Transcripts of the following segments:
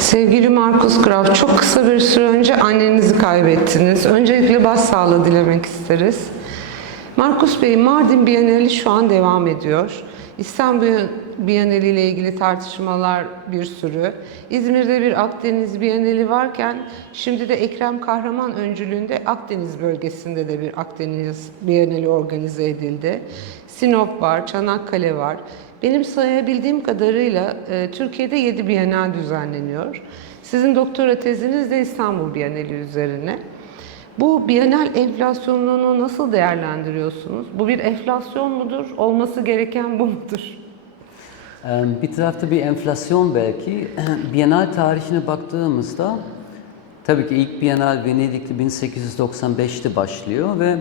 Sevgili Markus Graf, çok kısa bir süre önce annenizi kaybettiniz. Öncelikle başsağlığı dilemek isteriz. Markus Bey, Mardin Bienali şu an devam ediyor. İstanbul Bienali ile ilgili tartışmalar bir sürü. İzmir'de bir Akdeniz Bienali varken şimdi de Ekrem Kahraman öncülüğünde Akdeniz bölgesinde de bir Akdeniz Bienali organize edildi. Sinop var, Çanakkale var. Benim sayabildiğim kadarıyla Türkiye'de 7 Bienal düzenleniyor. Sizin doktora teziniz de İstanbul Bienali üzerine. Bu Bienal enflasyonunu nasıl değerlendiriyorsunuz? Bu bir enflasyon mudur? Olması gereken bu mudur? Bir tarafta bir enflasyon belki. Bienal tarihine baktığımızda tabii ki ilk Bienal Venedik'te 1895'te başlıyor ve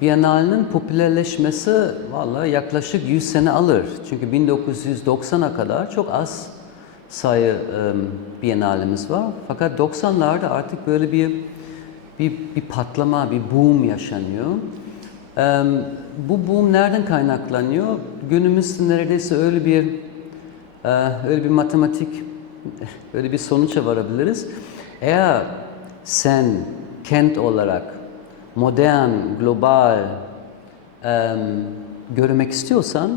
Bienal'in popülerleşmesi vallahi yaklaşık 100 sene alır. Çünkü 1990'a kadar çok az sayı Bienalimiz var. Fakat 90'larda artık böyle bir patlama, bir boom yaşanıyor. Bu boom nereden kaynaklanıyor? Günümüzde neredeyse öyle bir matematik, öyle bir sonuca varabiliriz. Eğer sen kent olarak modern, global görmek istiyorsan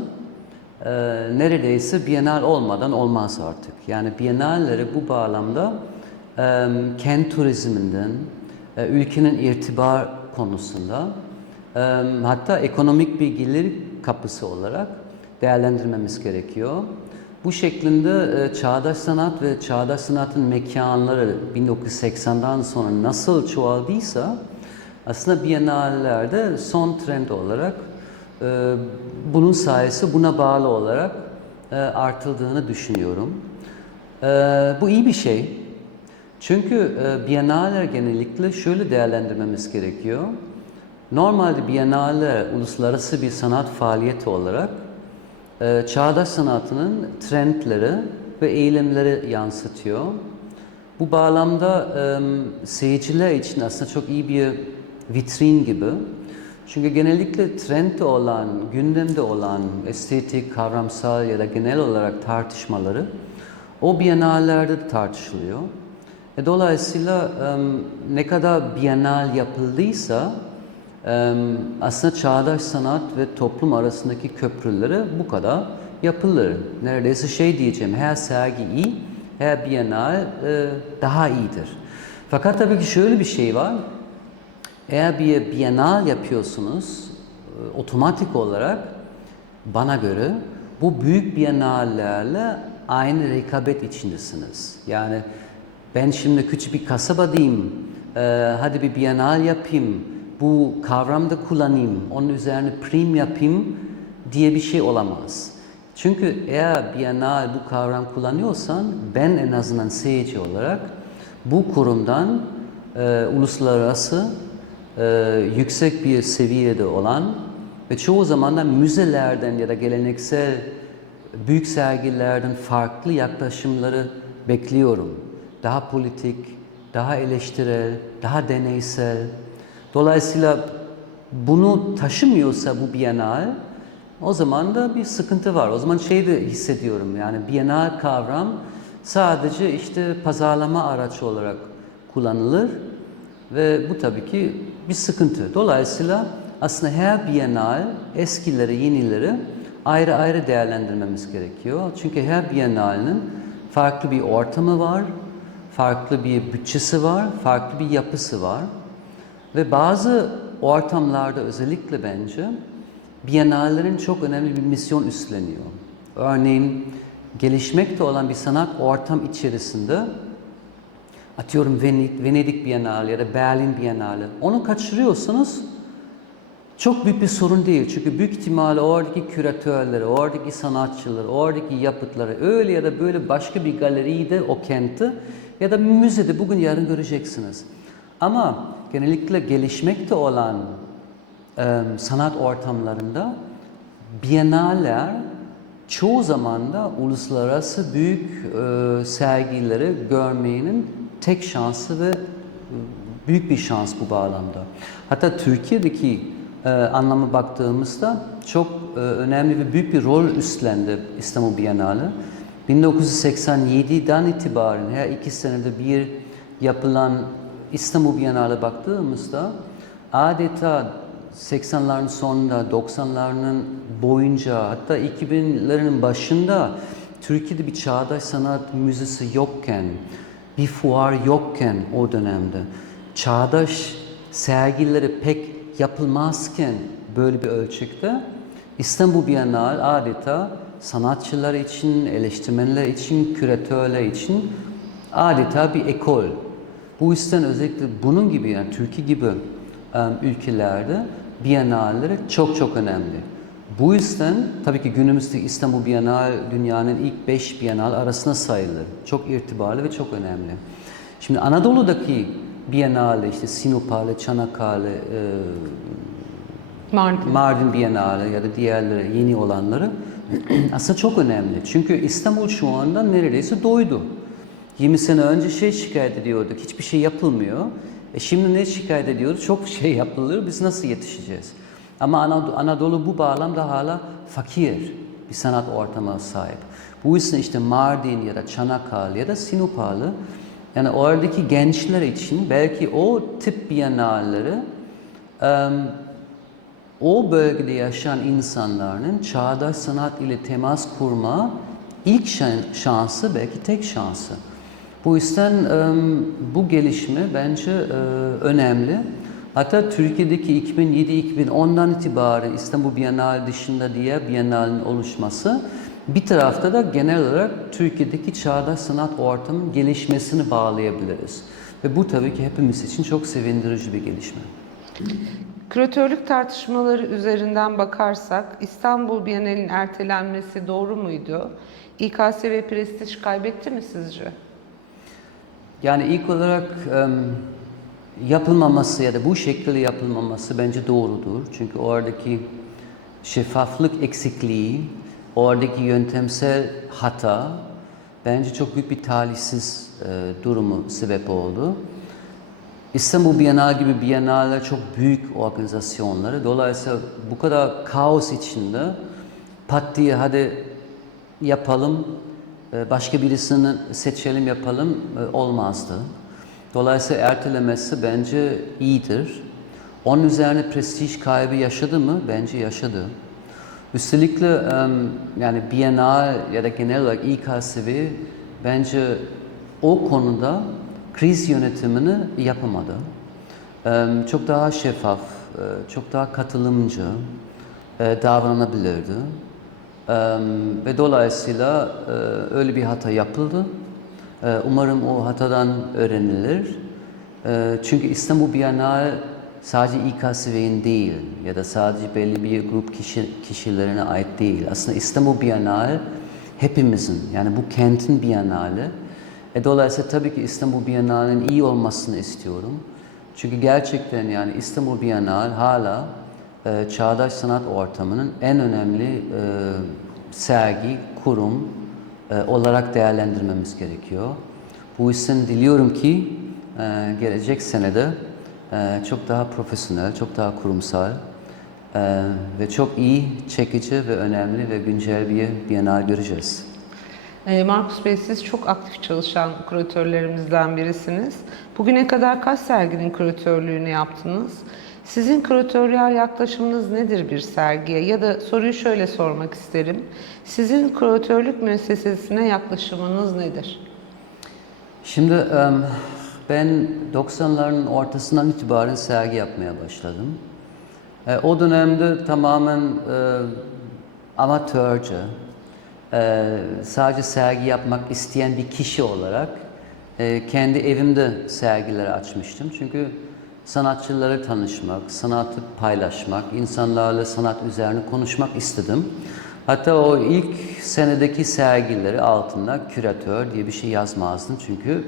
neredeyse Bienal olmadan olmaz artık. Yani Bienalleri bu bağlamda kent turizminden, ülkenin irtibar konusunda hatta ekonomik bir gelir kapısı olarak değerlendirmemiz gerekiyor. Bu şeklinde çağdaş sanat ve çağdaş sanatın mekanları 1980'den sonra nasıl çoğaldıysa aslında Biennallerde son trend olarak bunun sayesi buna bağlı olarak artıldığını düşünüyorum. Bu iyi bir şey. Çünkü Biennaller genellikle şöyle değerlendirmemiz gerekiyor. Normalde Biennaller uluslararası bir sanat faaliyeti olarak çağdaş sanatının trendleri ve eylemleri yansıtıyor. Bu bağlamda seyirciler için aslında çok iyi bir vitrin gibi. Çünkü genellikle trendde olan, gündemde olan estetik, kavramsal ya da genel olarak tartışmaları o Biennallerde de tartışılıyor. Dolayısıyla ne kadar Biennal yapıldıysa aslında çağdaş sanat ve toplum arasındaki köprüleri bu kadar yapılır. Neredeyse şey diyeceğim, her sergi iyi, her Biennal daha iyidir. Fakat tabii ki şöyle bir şey var. Eğer bir Biennal yapıyorsunuz, otomatik olarak bana göre bu büyük Biennallerle aynı rekabet içindesiniz. Yani ben şimdi küçük bir kasabadayım, hadi bir Biennal yapayım, bu kavramda kullanayım, onun üzerine prim yapayım diye bir şey olamaz. Çünkü eğer Biennal bu kavram kullanıyorsan, ben en azından seyirci olarak bu kurumdan uluslararası yüksek bir seviyede olan ve çoğu zaman da müzelerden ya da geleneksel büyük sergilerden farklı yaklaşımları bekliyorum. Daha politik, daha eleştirel, daha deneysel. Dolayısıyla bunu taşımıyorsa bu Biennale, o zaman da bir sıkıntı var. O zaman şey de hissediyorum, yani Biennale kavram sadece işte pazarlama araçı olarak kullanılır ve bu tabii ki bir sıkıntı. Dolayısıyla aslında her Biennale eskileri, yenileri ayrı ayrı değerlendirmemiz gerekiyor. Çünkü her Biennale'nin farklı bir ortamı var, farklı bir bütçesi var, farklı bir yapısı var. Ve bazı ortamlarda özellikle bence Biennallerin çok önemli bir misyon üstleniyor. Örneğin gelişmekte olan bir sanat ortam içerisinde atıyorum Venedik Biennale ya da Berlin Biennale. Onu kaçırıyorsanız çok büyük bir sorun değil. Çünkü büyük ihtimalle oradaki küratörleri, oradaki sanatçıları, oradaki yapıtları öyle ya da böyle başka bir galeride o kentte ya da müzede bugün yarın göreceksiniz. Ama genellikle gelişmekte olan sanat ortamlarında Biennaller çoğu zaman da uluslararası büyük sergileri görmenin tek şansı ve büyük bir şans bu bağlamda. Hatta Türkiye'deki anlamı baktığımızda çok önemli ve büyük bir rol üstlendi İstanbul Biennale. 1987'den itibaren her 2 senede bir yapılan İstanbul Bienali baktığımızda adeta 80'lerin sonunda, 90'ların boyunca, hatta 2000'lerin başında Türkiye'de bir çağdaş sanat müzesi yokken, bir fuar yokken o dönemde, çağdaş sergileri pek yapılmazken böyle bir ölçekte İstanbul Bienali adeta sanatçılar için, eleştirmenler için, küratörler için adeta bir ekol. Bu yüzden özellikle bunun gibi, yani Türkiye gibi ülkelerde Bienalleri çok çok önemli. Bu yüzden tabii ki günümüzde İstanbul Bienali dünyanın ilk 5 Bienal arasına sayılır. Çok irtibarlı ve çok önemli. Şimdi Anadolu'daki Bienali, işte Sinopale, Çanakkale, Mardin Bienali ya da diğerleri, yeni olanları aslında çok önemli. Çünkü İstanbul şu anda neredeyse doydu. 20 sene önce şikayet ediyorduk, hiçbir şey yapılmıyor. Şimdi ne şikayet ediyoruz? Çok şey yapılır, biz nasıl yetişeceğiz? Ama Anadolu bu bağlamda hala fakir bir sanat ortamına sahip. Bu yüzden işte Mardin ya da Çanakkale ya da Sinopale, yani oradaki gençler için belki o tip bienalleri o bölgede yaşayan insanların çağdaş sanat ile temas kurma ilk şansı, belki tek şansı. Bu yüzden bu gelişme bence önemli. Hatta Türkiye'deki 2007-2010'dan itibaren İstanbul Bienali dışında diğer Bienal'in oluşması bir tarafta da genel olarak Türkiye'deki çağdaş sanat ortamının gelişmesini bağlayabiliriz. Ve bu tabii ki hepimiz için çok sevindirici bir gelişme. Küratörlük tartışmaları üzerinden bakarsak İstanbul Bienali'nin ertelenmesi doğru muydu? İKSV prestij kaybetti mi sizce? Yani ilk olarak yapılmaması ya da bu şekilde yapılmaması bence doğrudur. Çünkü oradaki şeffaflık eksikliği, oradaki yöntemsel hata bence çok büyük bir talihsiz durumu sebep oldu. İstanbul Bienali gibi Biennaller çok büyük organizasyonları. Dolayısıyla bu kadar kaos içinde pat diye hadi yapalım, başka birisini seçelim yapalım olmazdı. Dolayısıyla ertelemesi bence iyidir. Onun üzerine prestij kaybı yaşadı mı? Bence yaşadı. Üstelik yani Biennale ya da genel olarak İKSV bence o konuda kriz yönetimini yapamadı. Çok daha şeffaf, çok daha katılımcı davranabilirdi. Ve dolayısıyla öyle bir hata yapıldı. Umarım o hatadan öğrenilir. Çünkü İstanbul Bienali sadece İKSV'nin değil ya da sadece belli bir grup kişilerine ait değil. Aslında İstanbul Bienali hepimizin, yani bu kentin Bienali. Dolayısıyla tabii ki İstanbul Bienali'nin iyi olmasını istiyorum. Çünkü gerçekten yani İstanbul Bienali hala çağdaş sanat ortamının en önemli sergi, kurum olarak değerlendirmemiz gerekiyor. Bu yüzden diliyorum ki gelecek senede çok daha profesyonel, çok daha kurumsal ve çok iyi, çekici ve önemli ve güncel bir Bienal göreceğiz. Markus Bey, siz çok aktif çalışan küratörlerimizden birisiniz. Bugüne kadar kaç serginin küratörlüğünü yaptınız? Sizin küratöryal yaklaşımınız nedir bir sergiye? Ya da soruyu şöyle sormak isterim. Sizin küratörlük müessesesine yaklaşımınız nedir? Şimdi ben 90'ların ortasından itibaren sergi yapmaya başladım. O dönemde tamamen amatörce, sadece sergi yapmak isteyen bir kişi olarak kendi evimde sergileri açmıştım. Çünkü sanatçıları tanışmak, sanatı paylaşmak, insanlarla sanat üzerine konuşmak istedim. Hatta o ilk senedeki sergileri altında küratör diye bir şey yazmazdım. Çünkü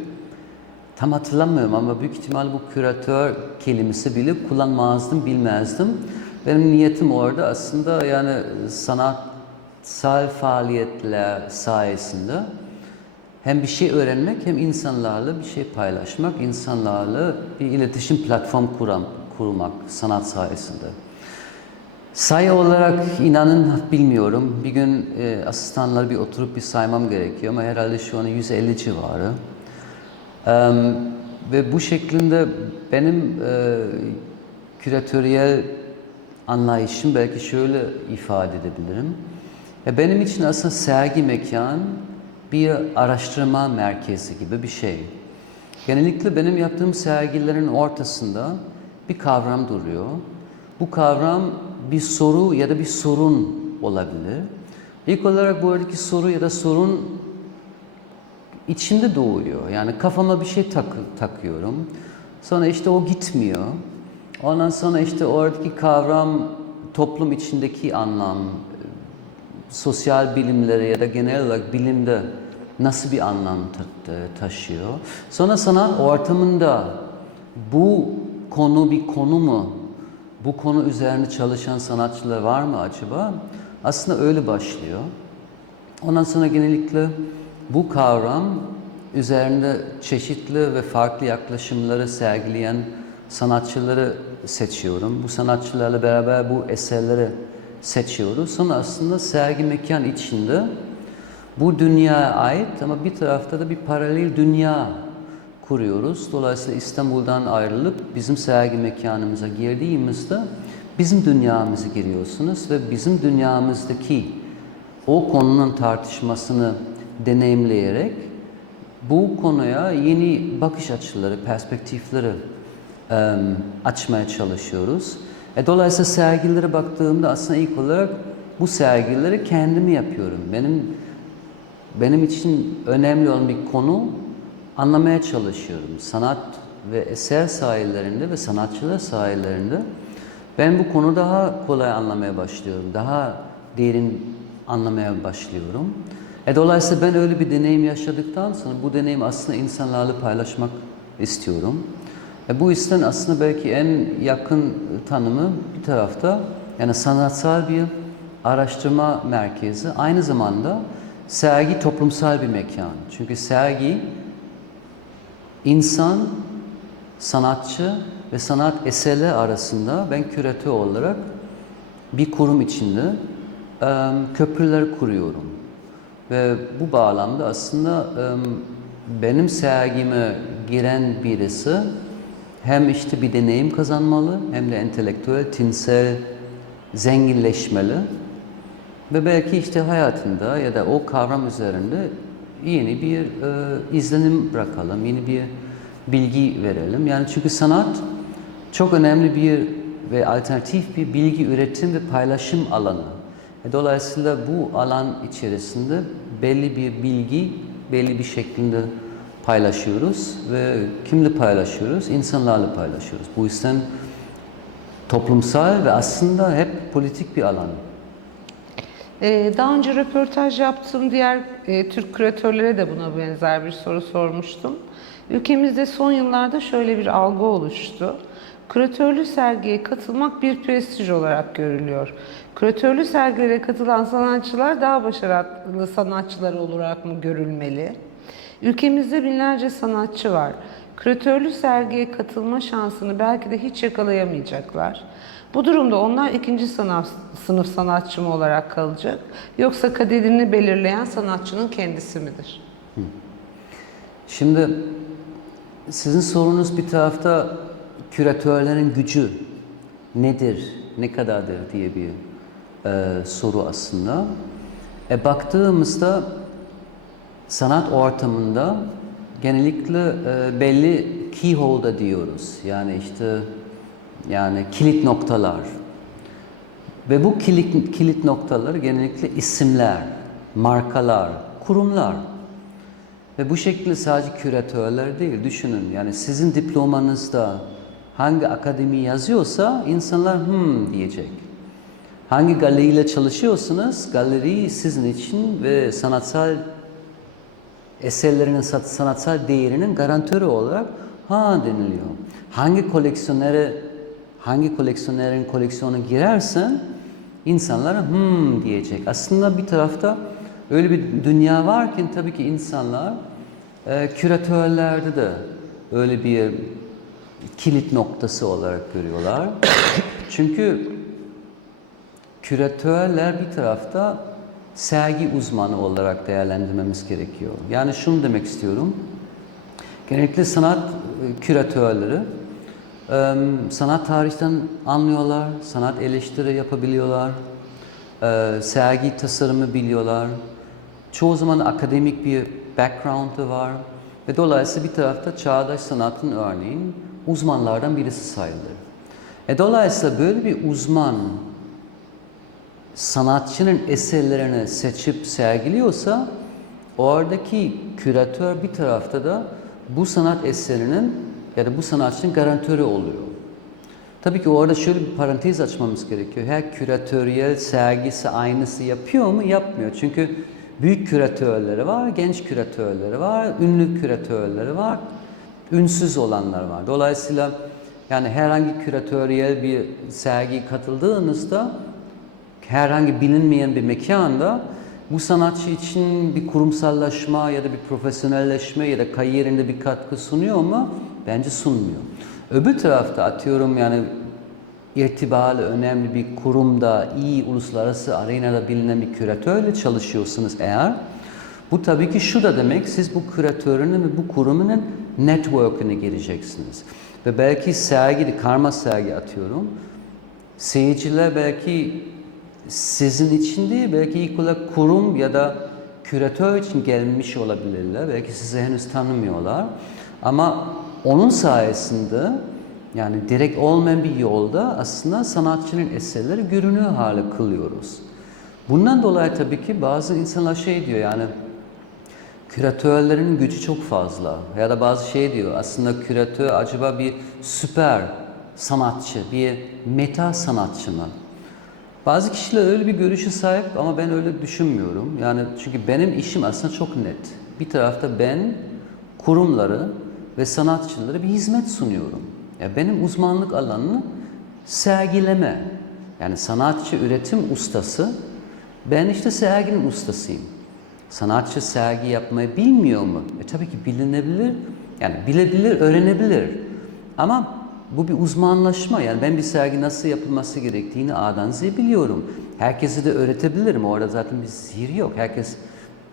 tam hatırlamıyorum ama büyük ihtimal bu küratör kelimesi bile kullanmazdım, bilmezdim. Benim niyetim orada aslında yani sanatsal faaliyetler sayesinde hem bir şey öğrenmek hem insanlarla bir şey paylaşmak, insanlarla bir iletişim platform kurmak sanat sayesinde. Sayı olarak inanın bilmiyorum. Bir gün asistanlar bir oturup bir saymam gerekiyor ama herhalde şu an 150 civarı. Ve bu şeklinde benim küratöryel anlayışım belki şöyle ifade edebilirim. Benim için aslında sergi mekan bir araştırma merkezi gibi bir şey. Genellikle benim yaptığım sergilerin ortasında bir kavram duruyor. Bu kavram bir soru ya da bir sorun olabilir. İlk olarak bu aradaki soru ya da sorun içimde doğuyor. Yani kafama bir şey takıyorum. Sonra işte o gitmiyor. Ondan sonra işte oradaki kavram toplum içindeki anlam, sosyal bilimlere ya da genel olarak bilimde nasıl bir anlam taşıyor. Sonra sanat ortamında bu konu bir konu mu? Bu konu üzerine çalışan sanatçılar var mı acaba? Aslında öyle başlıyor. Ondan sonra genellikle bu kavram üzerinde çeşitli ve farklı yaklaşımları sergileyen sanatçıları seçiyorum. Bu sanatçılarla beraber bu eserleri seçiyoruz. Sonra aslında sergi mekan içinde bu dünyaya ait ama bir tarafta da bir paralel dünya kuruyoruz. Dolayısıyla İstanbul'dan ayrılıp bizim sergi mekanımıza girdiğimizde bizim dünyamıza giriyorsunuz ve bizim dünyamızdaki o konunun tartışmasını deneyimleyerek bu konuya yeni bakış açıları, perspektifleri açmaya çalışıyoruz. Dolayısıyla sergilere baktığımda aslında ilk olarak bu sergileri kendim yapıyorum. Benim için önemli olan bir konu anlamaya çalışıyorum. Sanat ve eser sayelerinde ve sanatçılar sayelerinde ben bu konu daha kolay anlamaya başlıyorum. Daha derin anlamaya başlıyorum. Dolayısıyla ben öyle bir deneyim yaşadıktan sonra bu deneyim aslında insanlarla paylaşmak istiyorum. Bu yüzden aslında belki en yakın tanımı bir tarafta yani sanatsal bir araştırma merkezi. Aynı zamanda sergi toplumsal bir mekan. Çünkü sergi insan, sanatçı ve sanat eserleri arasında ben küratör olarak bir kurum içinde köprüler kuruyorum. Ve bu bağlamda aslında benim sergime giren birisi hem işte bir deneyim kazanmalı hem de entelektüel, tinsel zenginleşmeli ve belki işte hayatında ya da o kavram üzerinde yeni bir izlenim bırakalım, yeni bir bilgi verelim. Yani çünkü sanat çok önemli bir ve alternatif bir bilgi üretim ve paylaşım alanı. Dolayısıyla bu alan içerisinde belli bir bilgi, belli bir şeklinde paylaşıyoruz ve kimle paylaşıyoruz? İnsanlarla paylaşıyoruz. Bu yüzden toplumsal ve aslında hep politik bir alan. Daha önce röportaj yaptığım diğer Türk küratörlere de buna benzer bir soru sormuştum. Ülkemizde son yıllarda şöyle bir algı oluştu. Küratörlü sergiye katılmak bir prestij olarak görülüyor. Küratörlü sergilere katılan sanatçılar daha başarılı sanatçılar olarak mı görülmeli? Ülkemizde binlerce sanatçı var. Küratörlü sergiye katılma şansını belki de hiç yakalayamayacaklar. Bu durumda onlar ikinci sınıf sanatçı mı olarak kalacak? Yoksa kaderini belirleyen sanatçının kendisi midir? Şimdi sizin sorunuz bir tarafta küratörlerin gücü nedir, ne kadardır diye bir soru aslında. Baktığımızda sanat ortamında genellikle belli keyholder diyoruz. Yani işte kilit noktalar. Ve bu kilit noktalar genellikle isimler, markalar, kurumlar. Ve bu şekilde sadece küratörler değil, düşünün. Yani sizin diplomanızda hangi akademi yazıyorsa insanlar diyecek. Hangi galeriyle çalışıyorsunuz, galeri sizin için ve sanatsal eserlerinin sanatsal değerinin garantörü olarak deniliyor. Hangi koleksiyonerin koleksiyona girersen insanlar diyecek. Aslında bir tarafta öyle bir dünya varken tabii ki insanlar küratörlerde de öyle bir kilit noktası olarak görüyorlar. Çünkü küratörler bir tarafta sergi uzmanı olarak değerlendirmemiz gerekiyor. Yani şunu demek istiyorum. Genellikle sanat küratörleri sanat tarihinden anlıyorlar, sanat eleştiri yapabiliyorlar, sergi tasarımı biliyorlar. Çoğu zaman akademik bir background'ı var ve dolayısıyla bir tarafta çağdaş sanatın örneğin uzmanlardan birisi sayılır. Dolayısıyla böyle bir uzman sanatçının eserlerini seçip sergiliyorsa oradaki küratör bir tarafta da bu sanat eserinin ya da bu sanatçının garantörü oluyor. Tabii ki orada şöyle bir parantez açmamız gerekiyor. Her küratöryel sergisi aynısı yapıyor mu? Yapmıyor. Çünkü büyük küratörleri var, genç küratörleri var, ünlü küratörleri var, ünsüz olanlar var. Dolayısıyla yani herhangi küratöryel bir sergiye katıldığınızda herhangi bilinmeyen bir mekanda bu sanatçı için bir kurumsallaşma ya da bir profesyonelleşme ya da kariyerinde bir katkı sunuyor mu? Bence sunmuyor. Öbür tarafta atıyorum yani irtibalı önemli bir kurumda, iyi uluslararası arenada bilinen bir küratörle çalışıyorsunuz eğer, bu tabii ki şu da demek, siz bu küratörünün ve bu kurumunun network'ine gireceksiniz. Ve belki sergi, karma sergi atıyorum, seyirciler belki sizin için değil, belki ilk olarak kurum ya da küratör için gelmiş olabilirler. Belki sizi henüz tanımıyorlar. Ama onun sayesinde yani direkt olmayan bir yolda aslında sanatçının eserleri görünür hale kılıyoruz. Bundan dolayı tabii ki bazı insanlar şey diyor yani küratörlerin gücü çok fazla ya da bazı şey diyor aslında küratör acaba bir süper sanatçı, bir meta sanatçı mı? Bazı kişiler öyle bir görüşe sahip ama ben öyle düşünmüyorum. Yani çünkü benim işim aslında çok net. Bir tarafta ben kurumları ve sanatçılara bir hizmet sunuyorum. Ya benim uzmanlık alanı sergileme. Yani sanatçı üretim ustası, ben işte serginin ustasıyım. Sanatçı sergi yapmayı bilmiyor mu? Tabii ki bilinebilir, yani bilebilir, öğrenebilir. Ama bu bir uzmanlaşma. Yani ben bir sergi nasıl yapılması gerektiğini A'dan Z'ye biliyorum. Herkese de öğretebilirim. Orada zaten bir sihir yok. Herkes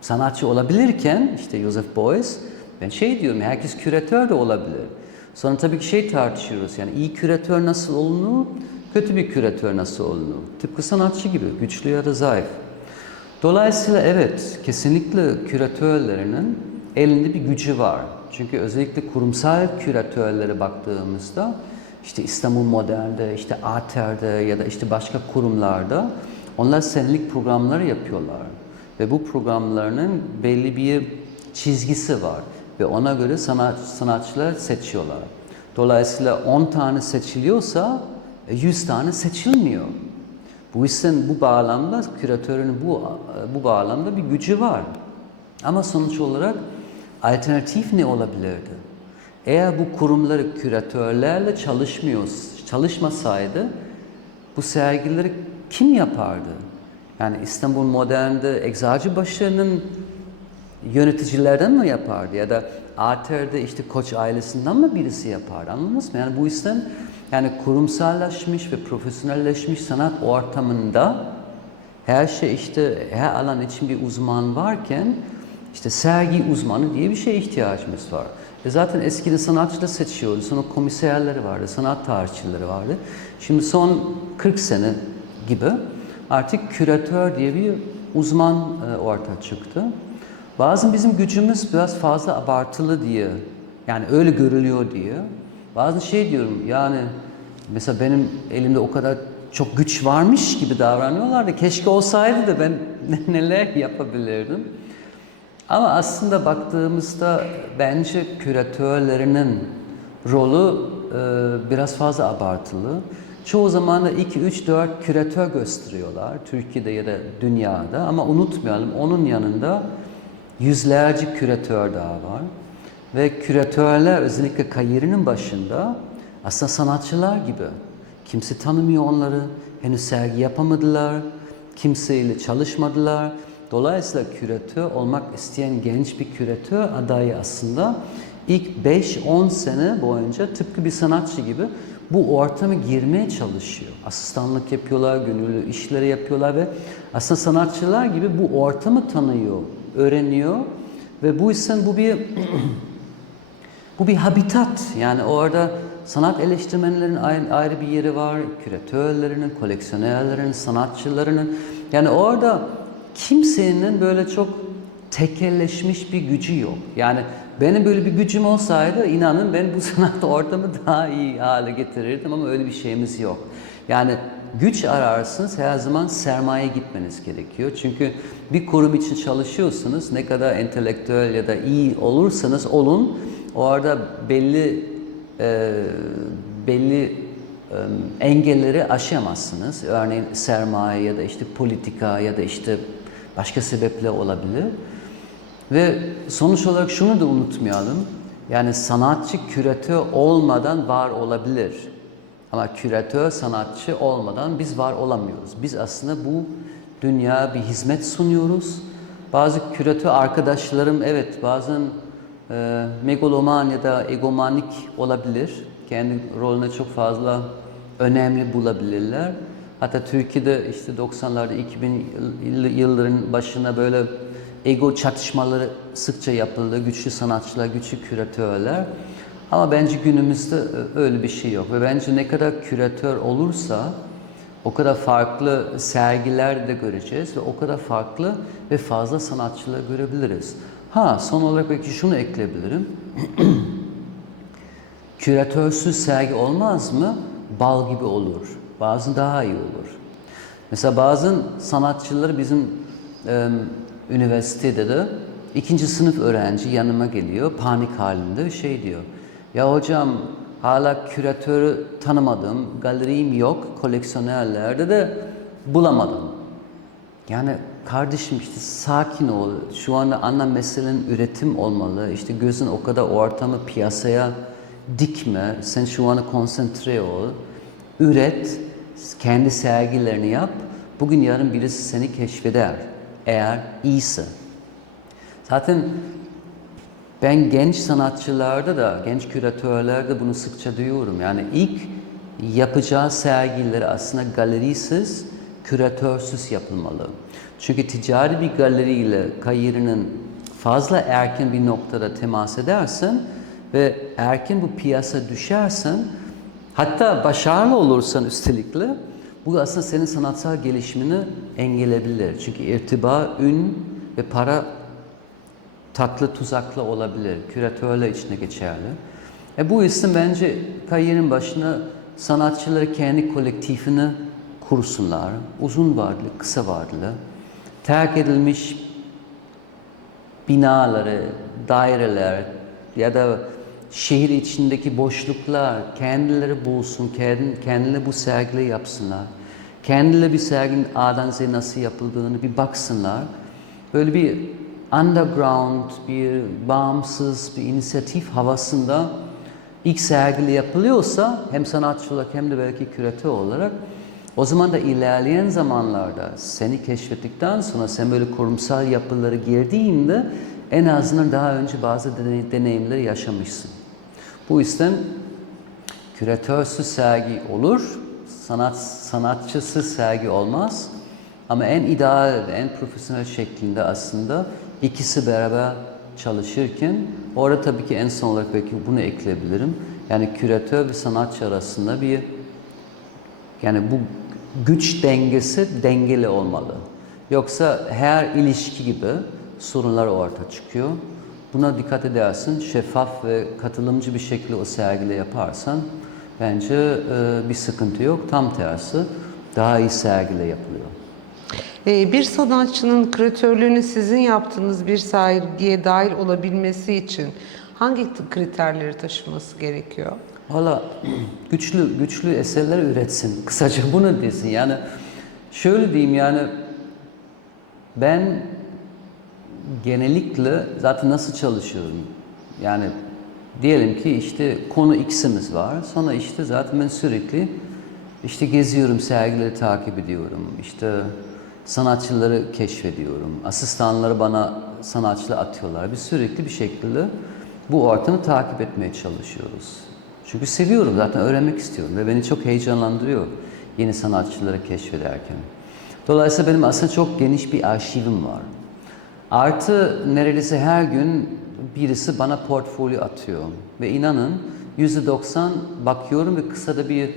sanatçı olabilirken, işte Joseph Beuys, ben şey diyorum, herkes küratör de olabilir. Sonra tabii ki şey tartışıyoruz. Yani iyi küratör nasıl olunur, kötü bir küratör nasıl olunur? Tıpkı sanatçı gibi, güçlü ya da zayıf. Dolayısıyla evet, kesinlikle küratörlerinin elinde bir gücü var. Çünkü özellikle kurumsal küratörlere baktığımızda işte İstanbul Modern'de, işte Arter'de ya da işte başka kurumlarda onlar senelik programları yapıyorlar. Ve bu programlarının belli bir çizgisi var. Ve ona göre sanatçılar seçiyorlar. Dolayısıyla 10 tane seçiliyorsa 100 tane seçilmiyor. Bu yüzden bu bağlamda küratörün bu bağlamda bir gücü var. Ama sonuç olarak alternatif ne olabilirdi? Eğer bu kurumları küratörlerle çalışmasaydı bu sergileri kim yapardı? Yani İstanbul Modern'de Eczacıbaşı'nın yöneticilerden mi yapardı? Ya da Arter'de işte Koç ailesinden mi birisi yapardı? Anladınız mı? Yani bu yüzden yani kurumsallaşmış ve profesyonelleşmiş sanat ortamında her şey işte her alan için bir uzman varken işte sergi uzmanı diye bir şeye ihtiyacımız var. Zaten eskiden sanatçıları seçiyordu. Sonra komiserleri vardı, sanat tarihçileri vardı. Şimdi son 40 sene gibi artık küratör diye bir uzman ortaya çıktı. Bazen bizim gücümüz biraz fazla abartılı diye, yani öyle görülüyor diye. Bazen şey diyorum yani mesela benim elimde o kadar çok güç varmış gibi davranıyorlar da keşke olsaydı da ben neler yapabilirdim. Ama aslında baktığımızda bence küratörlerinin rolü biraz fazla abartılı. Çoğu zaman da 2, 3, 4 küratör gösteriyorlar Türkiye'de ya da dünyada ama unutmayalım onun yanında yüzlerce küratör daha var. Ve küratörler özellikle kariyerinin başında aslında sanatçılar gibi. Kimse tanımıyor onları, henüz sergi yapamadılar, kimseyle çalışmadılar. Dolayısıyla küratör olmak isteyen genç bir küratör adayı aslında ilk 5-10 sene boyunca tıpkı bir sanatçı gibi bu ortama girmeye çalışıyor. Asistanlık yapıyorlar, gönüllü işleri yapıyorlar ve aslında sanatçılar gibi bu ortamı tanıyor, öğreniyor ve bu yüzden bu bir habitat. Yani orada sanat eleştirmenlerin ayrı bir yeri var, küratörlerinin, koleksiyonerlerinin, sanatçılarının. Yani orada kimsenin böyle çok tekelleşmiş bir gücü yok. Yani benim böyle bir gücüm olsaydı inanın ben bu sanat ortamı daha iyi hale getirirdim ama öyle bir şeyimiz yok. Yani güç ararsınız her zaman sermaye gitmeniz gerekiyor. Çünkü bir kurum için çalışıyorsunuz ne kadar entelektüel ya da iyi olursanız olun orada belli engelleri aşamazsınız. Örneğin sermaye ya da işte politika ya da işte başka sebeple olabilir. Ve sonuç olarak şunu da unutmayalım. Yani sanatçı küratör olmadan var olabilir. Ama küratör sanatçı olmadan biz var olamıyoruz. Biz aslında bu dünyaya bir hizmet sunuyoruz. Bazı küratör arkadaşlarım evet bazen megaloman ya da egomanik olabilir. Kendi rolüne çok fazla önemli bulabilirler. Hatta Türkiye'de işte 90'larda 2000 yılların başına böyle ego çatışmaları sıkça yapıldı. Güçlü sanatçılar, güçlü küratörler. Ama bence günümüzde öyle bir şey yok. Ve bence ne kadar küratör olursa o kadar farklı sergiler de göreceğiz ve o kadar farklı ve fazla sanatçılar görebiliriz. Son olarak belki şunu ekleyebilirim. Küratörsüz sergi olmaz mı? Bal gibi olur. Bazen daha iyi olur. Mesela bazen sanatçıları bizim üniversitede de 2. sınıf öğrenci yanıma geliyor, panik halinde şey diyor. Ya hocam hala küratörü tanımadım, galerim yok, koleksiyonerlerde de bulamadım. Yani kardeşim işte sakin ol, şu anda ana meselenin üretim olmalı, işte gözün o kadar ortamı piyasaya dikme, sen şu anda konsantre ol, üret, kendi sergilerini yap, bugün yarın birisi seni keşfeder eğer iyiyse. Zaten ben genç sanatçılarda da, genç küratörlerde bunu sıkça duyuyorum. Yani ilk yapacağı sergileri aslında galerisiz, küratörsüz yapılmalı. Çünkü ticari bir galeriyle kariyerinin fazla erken bir noktada temas edersen ve erken bu piyasa düşersen, hatta başarılı olursan üstelikle, bu aslında senin sanatsal gelişimini engelleyebilir. Çünkü irtiba, ün ve para tatlı tuzaklı olabilir. Küratörler içine geçerli. Bu yüzden bence kariyerin başına sanatçıları kendi kolektifini kursunlar. Uzun vadeli, kısa vadeli. Terk edilmiş binaları, daireler ya da şehir içindeki boşluklar kendileri bulsun, kendileri bu sergileri yapsınlar. Kendileri bir serginin A'dan Z'ye nasıl yapıldığını bir baksınlar. Böyle bir underground, bir bağımsız bir inisiyatif havasında ilk sergili yapılıyorsa hem sanatçı olarak hem de belki küratör olarak o zaman da ilerleyen zamanlarda seni keşfettikten sonra sen böyle kurumsal yapılara girdiğinde en azından daha önce bazı deneyimleri yaşamışsın. Bu yüzden küratörsüz sergi olur, sanatçısız sergi olmaz. Ama en ideal, en profesyonel şeklinde aslında ikisi beraber çalışırken orada tabii ki en son olarak belki bunu ekleyebilirim. Yani küratör ve sanatçı arasında yani bu güç dengesi dengeli olmalı. Yoksa her ilişki gibi sorunlar ortaya çıkıyor. Buna dikkat edersin, şeffaf ve katılımcı bir şekilde o sergiyle yaparsan bence bir sıkıntı yok. Tam tersi daha iyi sergiyle yapılıyor. Bir sanatçının küratörlüğünü sizin yaptığınız bir sergiye dahil olabilmesi için hangi kriterleri taşıması gerekiyor? Valla güçlü eserler üretsin. Kısaca bunu desin. Yani şöyle diyeyim yani ben genellikle zaten nasıl çalışıyorum? Yani diyelim ki işte konu X'imiz var. Sonra işte zaten ben sürekli işte geziyorum, sergileri takip ediyorum. İşte sanatçıları keşfediyorum. Asistanları bana sanatçılar atıyorlar. Biz sürekli bir şekilde bu ortamı takip etmeye çalışıyoruz. Çünkü seviyorum, zaten öğrenmek istiyorum ve beni çok heyecanlandırıyor yeni sanatçıları keşfederken. Dolayısıyla benim aslında çok geniş bir arşivim var. Artı neredeyse her gün birisi bana portfolyo atıyor. Ve inanın %90 bakıyorum ve kısa da bir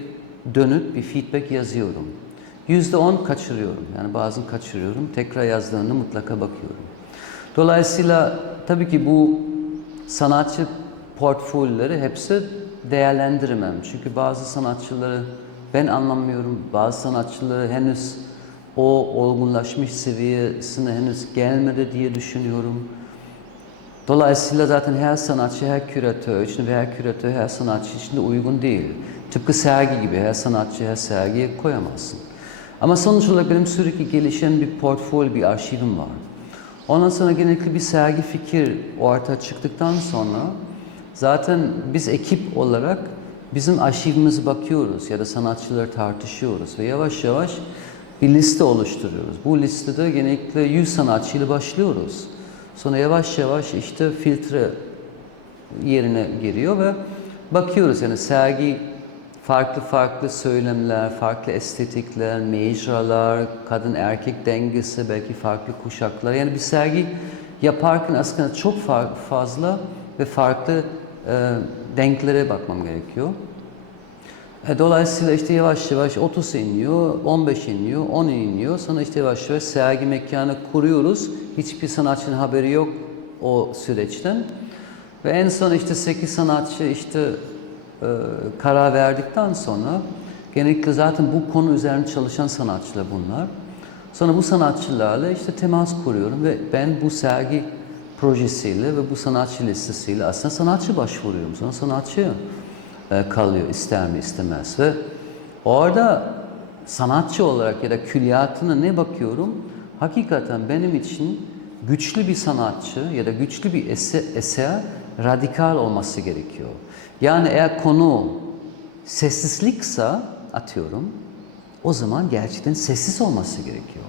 dönüt, bir feedback yazıyorum. %10 kaçırıyorum. Yani bazen kaçırıyorum. Tekrar yazdığında mutlaka bakıyorum. Dolayısıyla tabii ki bu sanatçı portfolyoları hepsi değerlendiremem. Çünkü bazı sanatçıları ben anlamıyorum. Bazı sanatçıları henüz o olgunlaşmış seviyesine henüz gelmedi diye düşünüyorum. Dolayısıyla zaten her sanatçı, her küratör için ve her küratör her sanatçı için de uygun değil. Tıpkı sergi gibi her sanatçı her sergiye koyamazsın. Ama sonuç olarak benim sürekli gelişen bir portfolyo, bir arşivim var. Ondan sonra genellikle bir sergi fikir ortaya çıktıktan sonra zaten biz ekip olarak bizim arşivimize bakıyoruz ya da sanatçıları tartışıyoruz ve yavaş yavaş bir liste oluşturuyoruz. Bu listede genellikle 100 sanatçıyla başlıyoruz. Sonra yavaş yavaş işte filtre yerine giriyor ve bakıyoruz yani sergi farklı farklı söylemler, farklı estetikler, mecralar, kadın erkek dengesi, belki farklı kuşaklar. Yani bir sergi yaparken aslında çok fazla ve farklı denklere bakmam gerekiyor. Dolayısıyla işte yavaş yavaş 30 iniyor, 15 iniyor, 10 iniyor. Sonra işte yavaş yavaş sergi mekanı kuruyoruz. Hiçbir sanatçının haberi yok o süreçten. Ve en son işte 8 sanatçı işte karar verdikten sonra genellikle zaten bu konu üzerine çalışan sanatçılar bunlar. Sonra bu sanatçılarla işte temas kuruyorum ve ben bu sergi projesiyle ve bu sanatçı listesiyle aslında sanatçı başvuruyorum. Sonra sanatçı kalıyor ister mi istemez ve orada sanatçı olarak ya da külliyatına ne bakıyorum? Hakikaten benim için güçlü bir sanatçı ya da güçlü bir eser radikal olması gerekiyor. Yani eğer konu sessizlikse atıyorum, o zaman gerçekten sessiz olması gerekiyor.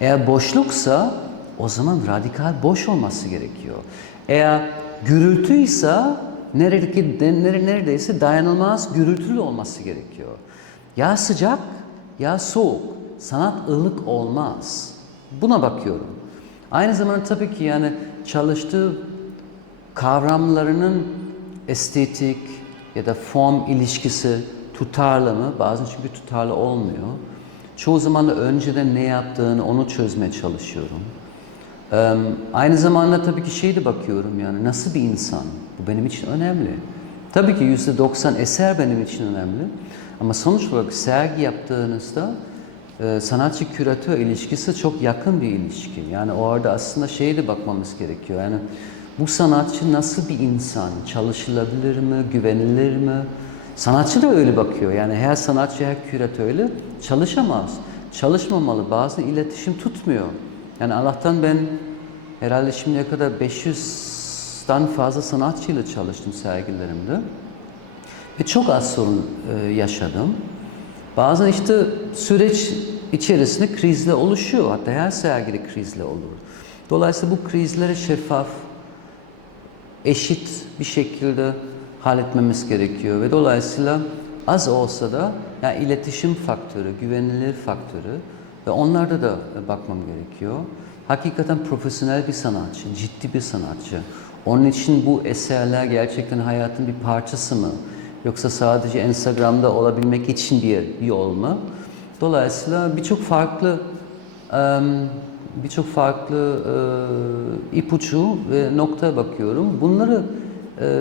Eğer boşluksa o zaman radikal boş olması gerekiyor. Eğer gürültüyse neredeyse dayanılmaz gürültülü olması gerekiyor. Ya sıcak ya soğuk. Sanat ılık olmaz. Buna bakıyorum. Aynı zamanda tabii ki yani çalıştığı kavramlarının estetik ya da form ilişkisi tutarlı mı? Bazen çünkü tutarlı olmuyor. Çoğu zaman da önceden ne yaptığını onu çözmeye çalışıyorum. Aynı zamanda tabii ki de bakıyorum yani nasıl bir insan? Bu benim için önemli. Tabii ki %90 eser benim için önemli. Ama sonuç olarak sergi yaptığınızda sanatçı küratör ilişkisi çok yakın bir ilişki. Yani orada aslında de bakmamız gerekiyor. Yani bu sanatçı nasıl bir insan? Çalışılabilir mi? Güvenilir mi? Sanatçı da öyle bakıyor. Yani her sanatçı, her küratörle çalışamaz. Çalışmamalı. Bazen iletişim tutmuyor. Yani Allah'tan ben herhalde şimdiye kadar 500'den fazla sanatçıyla çalıştım sergilerimde. Ve çok az sorun yaşadım. Bazen işte süreç içerisinde krizler oluşuyor. Hatta her sergide krizler olur. Dolayısıyla bu krizleri şeffaf, eşit bir şekilde halletmemiz gerekiyor. Ve dolayısıyla az olsa da yani iletişim faktörü, güvenilir faktörü ve onlarda da bakmam gerekiyor. Hakikaten profesyonel bir sanatçı, ciddi bir sanatçı. Onun için bu eserler gerçekten hayatın bir parçası mı? Yoksa sadece Instagram'da olabilmek için bir yol mu? Dolayısıyla birçok farklı ipucu ve nokta bakıyorum. Bunları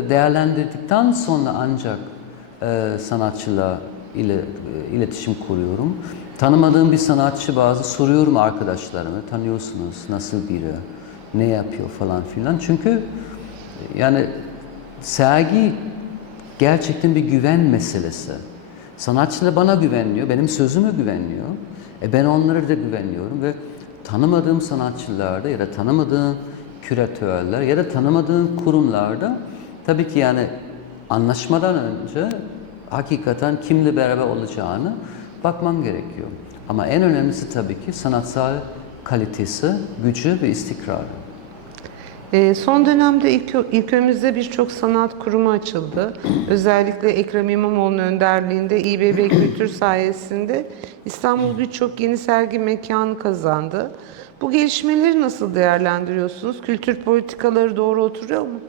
değerlendirdikten sonra ancak sanatçıla ile iletişim kuruyorum. Tanımadığım bir sanatçı soruyorum arkadaşlarıma, tanıyorsunuz, nasıl biri, ne yapıyor falan filan. Çünkü yani sergi gerçekten bir güven meselesi. Sanatçılar bana güveniyor, benim sözüme güveniyor. Ben onlara da güveniyorum ve tanımadığım sanatçılarda ya da tanımadığım küratörler ya da tanımadığım kurumlarda tabii ki yani anlaşmadan önce hakikaten kimle beraber olacağını bakmam gerekiyor. Ama en önemlisi tabii ki sanatsal kalitesi, gücü ve istikrarı. Son dönemde ülkemizde birçok sanat kurumu açıldı. Özellikle Ekrem İmamoğlu'nun önderliğinde İBB Kültür sayesinde İstanbul birçok yeni sergi mekanı kazandı. Bu gelişmeleri nasıl değerlendiriyorsunuz? Kültür politikaları doğru oturuyor mu?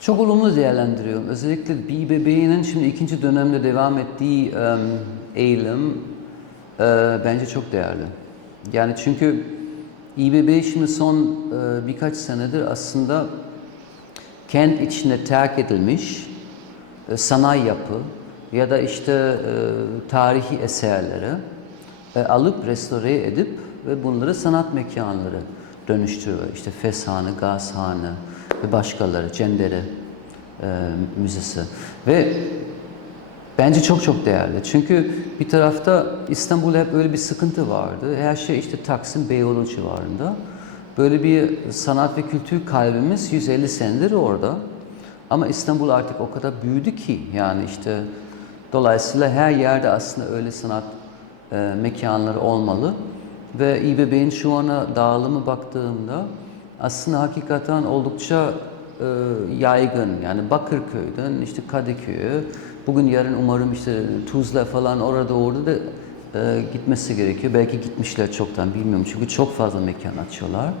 Çok olumlu değerlendiriyorum. Özellikle İBB'nin şimdi ikinci dönemde devam ettiği eğilim bence çok değerli. Yani çünkü İBB şimdi son birkaç senedir aslında kent içinde terk edilmiş sanayi yapı ya da işte tarihi eserleri alıp restore edip ve bunları sanat mekanları dönüştürüyor. İşte Feshanı, Gazhane ve başkaları, Cendere Müzesi. Ve bence çok çok değerli. Çünkü bir tarafta İstanbul'da hep öyle bir sıkıntı vardı. Her şey işte Taksim, Beyoğlu civarında. Böyle bir sanat ve kültür kalbimiz 150 senedir orada. Ama İstanbul artık o kadar büyüdü ki yani işte dolayısıyla her yerde aslında öyle sanat mekanları olmalı. Ve İBB'nin şu ana dağılımı baktığımda aslında hakikaten oldukça yaygın. Yani Bakırköy'den işte Kadıköy'e, bugün yarın umarım işte Tuzla falan orada da gitmesi gerekiyor. Belki gitmişler çoktan bilmiyorum çünkü çok fazla mekan açıyorlar.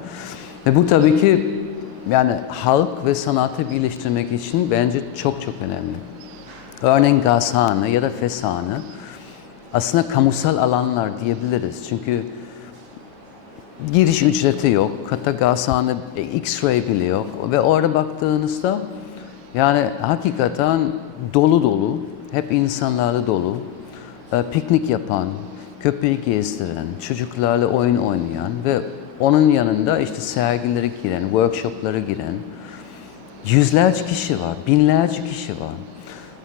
Ve bu tabii ki yani halk ve sanatı birleştirmek için bence çok çok önemli. Örneğin Gazhane ya da Feshanı aslında kamusal alanlar diyebiliriz. Çünkü giriş ücreti yok. Hatta Gazhane X-ray bile yok. Ve orada baktığınızda yani hakikaten dolu dolu, hep insanlarla dolu, piknik yapan, köpeği gezdiren, çocuklarla oyun oynayan ve onun yanında işte sergilere giren, workshoplara giren yüzlerce kişi var, binlerce kişi var.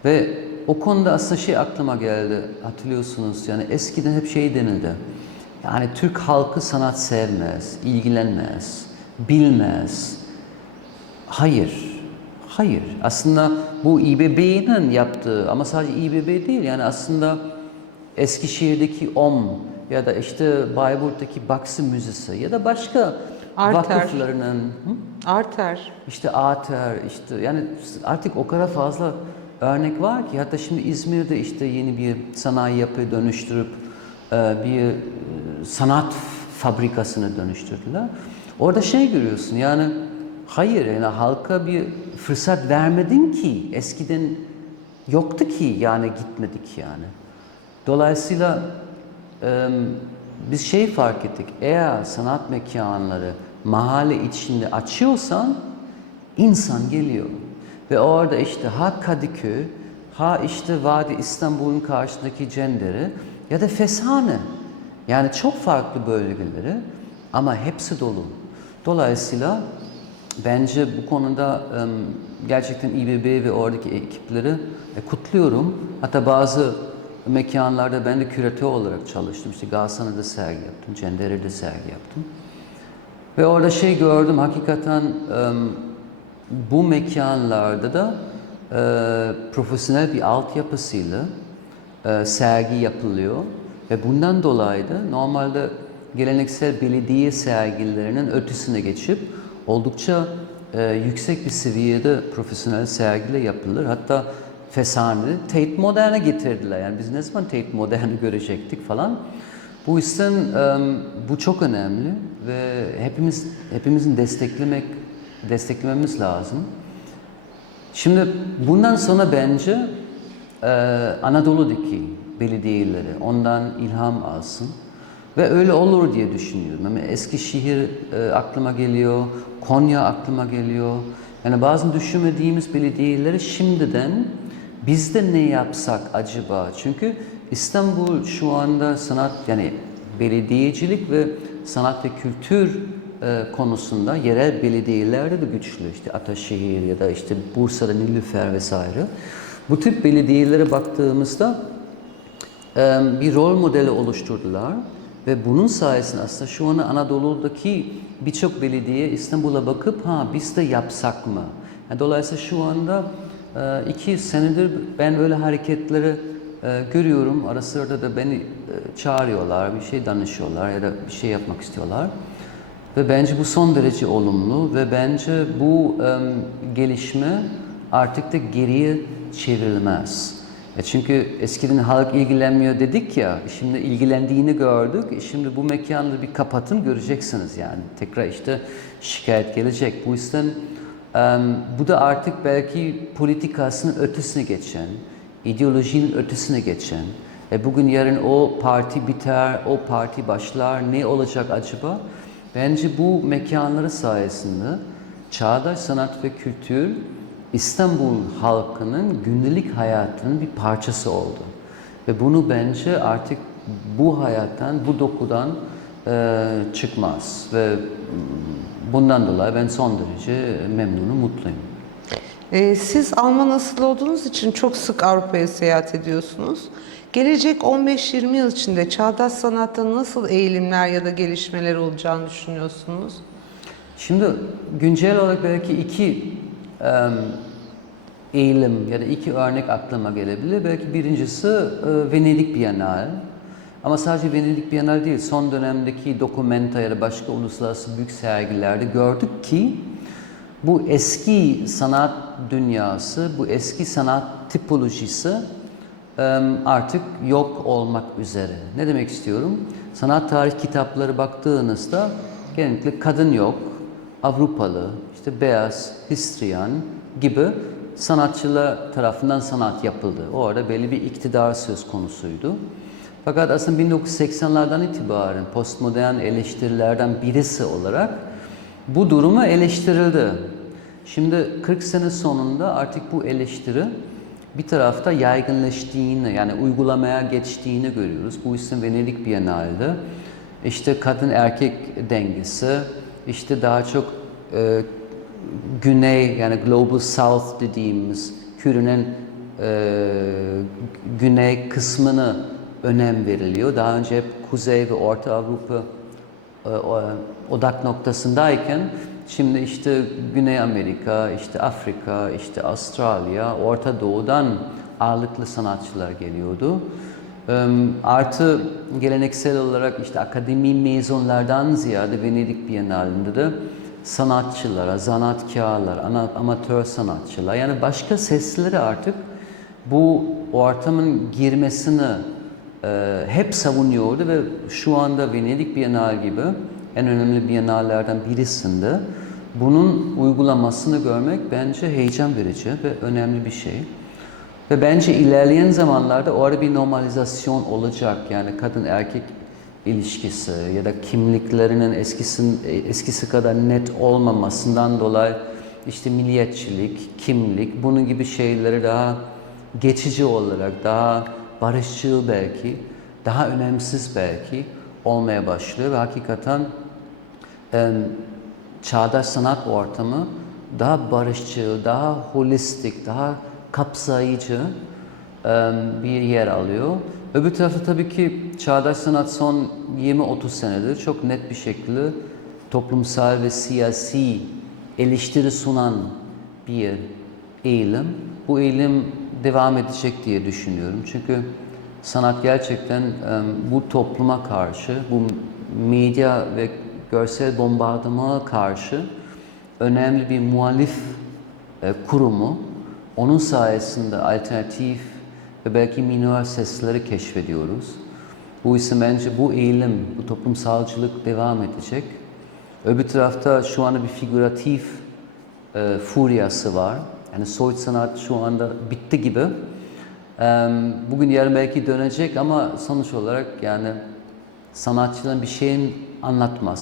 Ve o konuda aslında şey aklıma geldi, hatırlıyorsunuz yani eskiden hep şey denildi. Yani Türk halkı sanat sevmez, ilgilenmez, bilmez. Hayır, hayır. Aslında bu İBB'nin yaptığı ama sadece İBB değil yani aslında Eskişehir'deki OM ya da işte Bayburt'taki Baksı Müzesi ya da başka Arter. vakıflarının Arter. işte Ater işte yani artık o kadar fazla örnek var ki hatta şimdi İzmir'de işte yeni bir sanayi yapıyı dönüştürüp bir sanat fabrikasını dönüştürdüler. Orada şey görüyorsun yani hayır yani halka bir fırsat vermedin ki eskiden yoktu ki yani gitmedik yani. Dolayısıyla biz şey fark ettik eğer sanat mekanları mahalle içinde açıyorsan insan geliyor. Ve orada işte ha Kadıköy, ha işte Vadi İstanbul'un karşısındaki Cendere ya da Feshanı. Yani çok farklı bölgeleri ama hepsi dolu. Dolayısıyla bence bu konuda gerçekten İBB ve oradaki ekipleri kutluyorum. Hatta bazı mekanlarda ben de küratör olarak çalıştım. İşte Gazhane'de sergi yaptım, Cendere'de sergi yaptım. Ve orada şey gördüm, hakikaten bu mekanlarda da profesyonel bir altyapısıyla sergi yapılıyor. Ve bundan dolayı da normalde geleneksel belediye sergilerinin ötesine geçip oldukça yüksek bir seviyede profesyonel sergiler yapılır. Hatta Feshane'de Tate Modern'e getirdiler. Yani biz ne zaman Tate Modern'i görecektik falan. Bu yüzden bu çok önemli ve hepimizin desteklememiz lazım. Şimdi bundan sonra bence Anadolu'daki belediyeleri ondan ilham alsın ve öyle olur diye düşünüyorum. Ama Eskişehir aklıma geliyor, Konya aklıma geliyor. Yani bazen düşünmediğimiz belediyeleri şimdiden biz de ne yapsak acaba? Çünkü İstanbul şu anda sanat yani belediyecilik ve sanat ve kültür konusunda yerel belediyelerde de güçlü. İşte Ataşehir ya da işte Bursa'da Nilüfer vesaire. Bu tip belediyelere baktığımızda bir rol modeli oluşturdular ve bunun sayesinde aslında şu an Anadolu'daki birçok belediye İstanbul'a bakıp ha biz de yapsak mı? Yani dolayısıyla şu anda 2 senedir ben öyle hareketleri görüyorum. Ara sırada da beni çağırıyorlar, bir şey danışıyorlar ya da bir şey yapmak istiyorlar. Ve bence bu son derece olumlu ve bence bu gelişme artık da geriye çevrilmez. Çünkü eskiden halk ilgilenmiyor dedik ya, şimdi ilgilendiğini gördük. Şimdi bu mekanları bir kapatın, göreceksiniz yani. Tekrar işte şikayet gelecek. Bu yüzden bu da artık belki politikasının ötesine geçen, ideolojinin ötesine geçen. Bugün yarın o parti biter, o parti başlar, ne olacak acaba? Bence bu mekanları sayesinde çağdaş sanat ve kültür İstanbul halkının günlük hayatının bir parçası oldu. Ve bunu bence artık bu hayattan, bu dokudan çıkmaz. Ve bundan dolayı ben son derece memnunum, mutluyum. Siz Alman asıllı olduğunuz için çok sık Avrupa'ya seyahat ediyorsunuz. Gelecek 15-20 yıl içinde çağdaş sanatta nasıl eğilimler ya da gelişmeler olacağını düşünüyorsunuz? Şimdi güncel olarak belki iki eğilim ya da iki örnek aklıma gelebilir. Belki birincisi Venedik Bienal. Ama sadece Venedik Bienal değil, son dönemdeki Documenta ya da başka uluslararası büyük sergilerde gördük ki bu eski sanat dünyası, bu eski sanat tipolojisi artık yok olmak üzere. Ne demek istiyorum? Sanat tarih kitapları baktığınızda genellikle kadın yok, Avrupalı, işte beyaz, Hristiyan gibi sanatçılar tarafından sanat yapıldı. Orada belli bir iktidar söz konusuydu. Fakat aslında 1980'lerden itibaren postmodern eleştirilerden birisi olarak bu durumu eleştirildi. Şimdi 40 sene sonunda artık bu eleştiri bir tarafta yaygınlaştığını, yani uygulamaya geçtiğini görüyoruz. Bu yüzden Venedik Bienal'de işte kadın erkek dengesi, işte daha çok güney, yani Global South dediğimiz kürenin güney kısmını önem veriliyor. Daha önce hep Kuzey ve Orta Avrupa odak noktasındayken şimdi işte Güney Amerika, işte Afrika, işte Avustralya, Orta Doğu'dan ağırlıklı sanatçılar geliyordu. Artı geleneksel olarak işte akademi mezunlardan ziyade Venedik Bienalinde de sanatçılara, zanaatkarlar, amatör sanatçılar, yani başka sesleri artık bu ortamın girmesini hep savunuyordu ve şu anda Venedik Bienal gibi en önemli bienallerden birisinde bunun uygulamasını görmek bence heyecan verici ve önemli bir şey. Ve bence ilerleyen zamanlarda orada bir normalizasyon olacak. Yani kadın erkek ilişkisi ya da kimliklerinin eskisi kadar net olmamasından dolayı işte milliyetçilik, kimlik, bunun gibi şeyleri daha geçici olarak, daha barışçıl belki, daha önemsiz belki olmaya başlıyor ve hakikaten çağdaş sanat ortamı daha barışçıl, daha holistik, daha kapsayıcı bir yer alıyor. Öbür tarafta tabii ki çağdaş sanat son 20-30 senedir çok net bir şekilde toplumsal ve siyasi eleştiri sunan bir eğilim. Bu eğilim devam edecek diye düşünüyorum. Çünkü sanat gerçekten bu topluma karşı, bu medya ve görsel bombardımana karşı önemli bir muhalif kurumu. Onun sayesinde alternatif ve belki minor sesleri keşfediyoruz. Bu ise bence bu eğilim, bu toplumsalcılık devam edecek. Öbür tarafta şu anda bir figüratif furyası var. Yani soyut sanat şu anda bitti gibi. Bugün yarın belki dönecek ama sonuç olarak yani sanatçıların bir şeyin anlatmaz.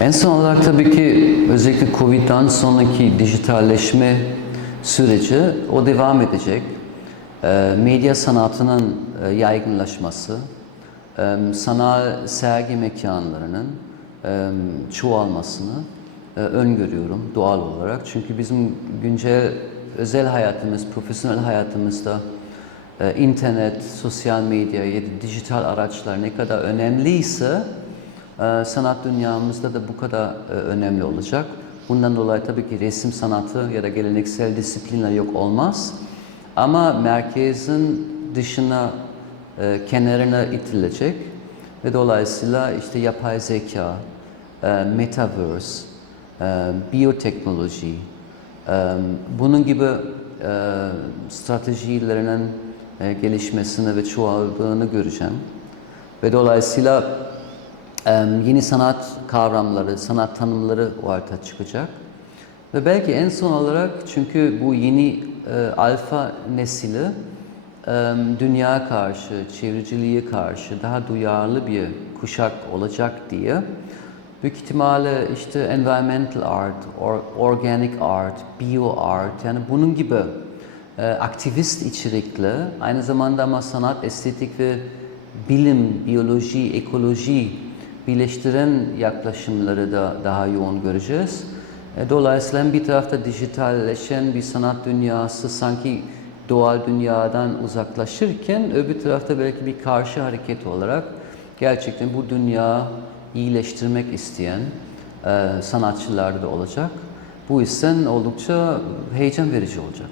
En son olarak tabii ki özellikle Covid'den sonraki dijitalleşme süreci o devam edecek. Medya sanatının yaygınlaşması, sanal sergi mekanlarının çoğalmasını öngörüyorum doğal olarak. Çünkü bizim güncel özel hayatımız, profesyonel hayatımızda internet, sosyal medya ya da dijital araçlar ne kadar önemliyse sanat dünyamızda da bu kadar önemli olacak. Bundan dolayı tabii ki resim sanatı ya da geleneksel disiplinler yok olmaz. Ama merkezin dışına, kenarına itilecek ve dolayısıyla işte yapay zeka, metaverse, biyoteknoloji, bunun gibi stratejilerinin gelişmesini ve çoğaldığını göreceğim. Ve dolayısıyla yeni sanat kavramları, sanat tanımları ortaya çıkacak. Ve belki en son olarak, çünkü bu yeni alfa nesili dünya karşı, çevreciliğe karşı daha duyarlı bir kuşak olacak diye büyük ihtimalle işte environmental art, organic art, bio art, yani bunun gibi aktivist içerikli, aynı zamanda ama sanat, estetik ve bilim, biyoloji, ekoloji birleştiren yaklaşımları da daha yoğun göreceğiz. Dolayısıyla hem bir tarafta dijitalleşen bir sanat dünyası sanki doğal dünyadan uzaklaşırken, öbür tarafta belki bir karşı hareket olarak gerçekten bu dünya iyileştirmek isteyen sanatçılar da olacak. Bu yüzden oldukça heyecan verici olacak.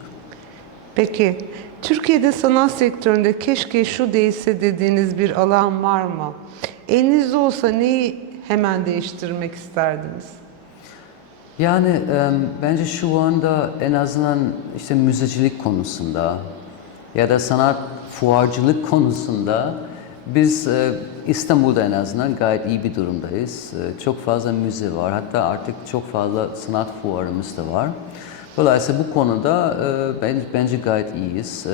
Peki, Türkiye'de sanat sektöründe keşke şu değişse dediğiniz bir alan var mı? Elinizde olsa neyi hemen değiştirmek isterdiniz? Yani bence şu anda en azından işte müzecilik konusunda ya da sanat fuarcılık konusunda biz İstanbul'da en azından gayet iyi bir durumdayız. Çok fazla müze var, hatta artık çok fazla sanat fuarımız da var. Dolayısıyla bu konuda bence gayet iyiyiz.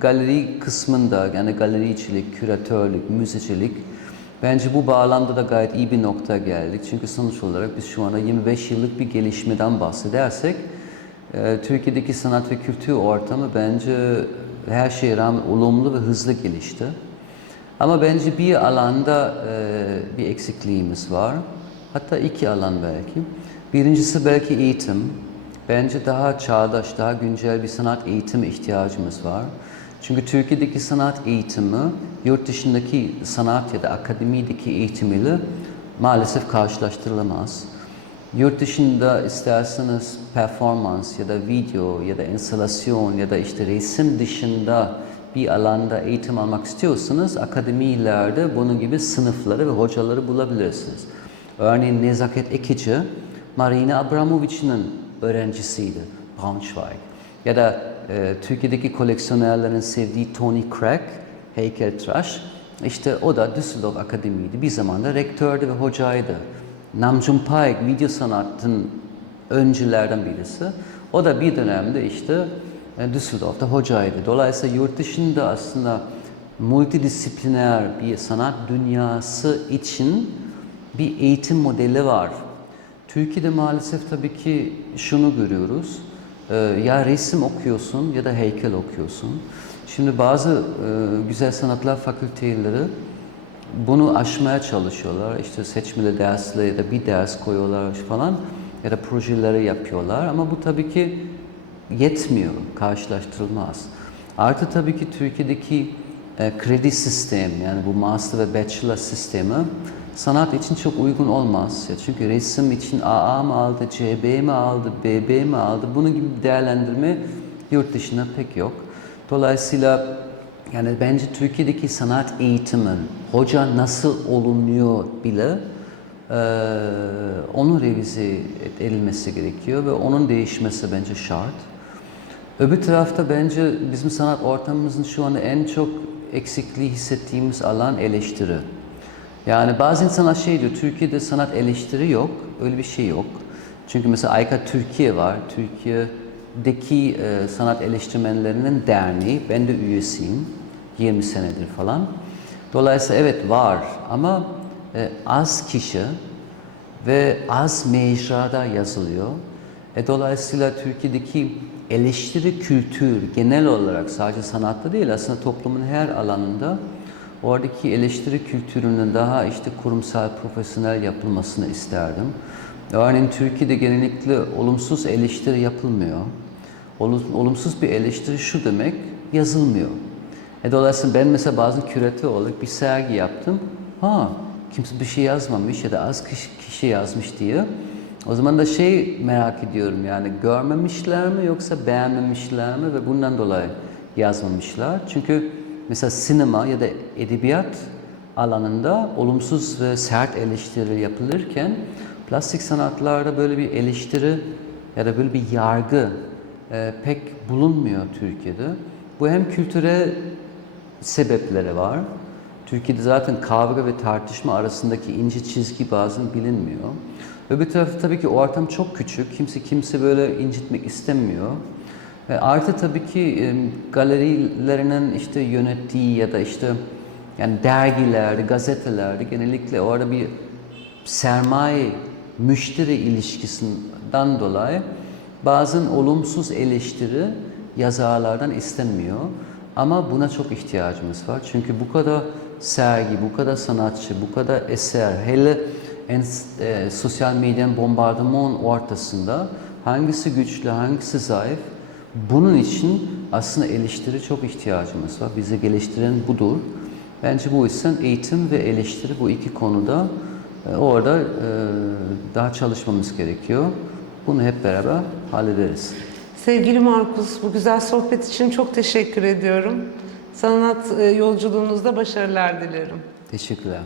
Galeri kısmında, yani galericilik, küratörlük, müzecilik, bence bu bağlamda da gayet iyi bir nokta geldik. Çünkü sonuç olarak biz şu anda 25 yıllık bir gelişmeden bahsedersek, Türkiye'deki sanat ve kültür ortamı bence her şeye rağmen olumlu ve hızlı gelişti. Ama bence bir alanda bir eksikliğimiz var. Hatta iki alan belki. Birincisi belki eğitim. Bence daha çağdaş, daha güncel bir sanat eğitimi ihtiyacımız var. Çünkü Türkiye'deki sanat eğitimi, yurt dışındaki sanat ya da akademideki eğitimiyle maalesef karşılaştırılamaz. Yurt dışında isterseniz performans ya da video ya da enstalasyon ya da işte resim dışında bir alanda eğitim almak istiyorsanız akademilerde bunun gibi sınıfları ve hocaları bulabilirsiniz. Örneğin Nezaket Ekici, Marina Abramovic'in öğrencisiydi, Braunschweig. Ya da Türkiye'deki koleksiyonerlerin sevdiği Tony Crack, heykeltıraş, işte o da Düsseldorf Akademiydi. Bir zamanda rektördü ve hocaydı. Namjoon Paik, video sanatın öncülerden birisi. O da bir dönemde işte Düsseldorf'ta hocaydı. Dolayısıyla yurt dışında aslında multidisipliner bir sanat dünyası için bir eğitim modeli var. Türkiye'de maalesef tabii ki şunu görüyoruz. Ya resim okuyorsun ya da heykel okuyorsun. Şimdi bazı güzel sanatlar fakülteleri bunu aşmaya çalışıyorlar. İşte seçmeli dersle ya da bir ders koyuyorlar falan ya da projeleri yapıyorlar. Ama bu tabii ki yetmiyor, karşılaştırılmaz. Artı tabii ki Türkiye'deki kredi sistemi, yani bu master ve bachelor sistemi sanat için çok uygun olmaz. Çünkü resim için AA mı aldı, CB mi aldı, BB mi aldı, bunun gibi bir değerlendirme yurt dışında pek yok. Dolayısıyla yani bence Türkiye'deki sanat eğitimin hoca nasıl olunuyor bile onun revize edilmesi gerekiyor ve onun değişmesi bence şart. Öbür tarafta bence bizim sanat ortamımızın şu anda en çok eksikliği hissettiğimiz alan eleştiri. Yani bazı insanlar şey diyor, Türkiye'de sanat eleştiri yok, öyle bir şey yok. Çünkü mesela AYKA Türkiye var, Türkiye'deki sanat eleştirmenlerinin derneği, ben de üyesiyim, 20 senedir falan. Dolayısıyla evet var ama az kişi ve az mecrada yazılıyor. Dolayısıyla Türkiye'deki eleştiri kültür genel olarak sadece sanatta değil, aslında toplumun her alanında oradaki eleştiri kültürünün daha işte kurumsal, profesyonel yapılmasını isterdim. Örneğin Türkiye'de genellikle olumsuz eleştiri yapılmıyor. Olumsuz bir eleştiri şu demek, yazılmıyor. Dolayısıyla ben mesela bazen küratör olarak bir sergi yaptım. Kimse bir şey yazmamış ya da az kişi yazmış diye. O zaman da merak ediyorum, yani görmemişler mi yoksa beğenmemişler mi ve bundan dolayı yazmamışlar. Çünkü mesela sinema ya da edebiyat alanında olumsuz ve sert eleştiri yapılırken plastik sanatlarda böyle bir eleştiri ya da böyle bir yargı pek bulunmuyor Türkiye'de. Bu hem kültürel sebepleri var. Türkiye'de zaten kavga ve tartışma arasındaki ince çizgi bazen bilinmiyor. Öbür tarafta tabii ki o ortam çok küçük. Kimse böyle incitmek istemiyor. Artı tabii ki galerilerinin işte yönettiği ya da işte yani dergilerde, gazetelerde genellikle orada bir sermaye müşteri ilişkisinden dolayı bazen olumsuz eleştiri yazarlardan istenmiyor. Ama buna çok ihtiyacımız var. Çünkü bu kadar sergi, bu kadar sanatçı, bu kadar eser, hele sosyal medyanın bombardıman ortasında hangisi güçlü, hangisi zayıf? Bunun için aslında eleştiri çok ihtiyacımız var. Bizi geliştiren budur. Bence bu yüzden eğitim ve eleştiri bu iki konuda orada daha çalışmamız gerekiyor. Bunu hep beraber hallederiz. Sevgili Markus, bu güzel sohbet için çok teşekkür ediyorum. Sanat yolculuğunuzda başarılar dilerim. Teşekkürler.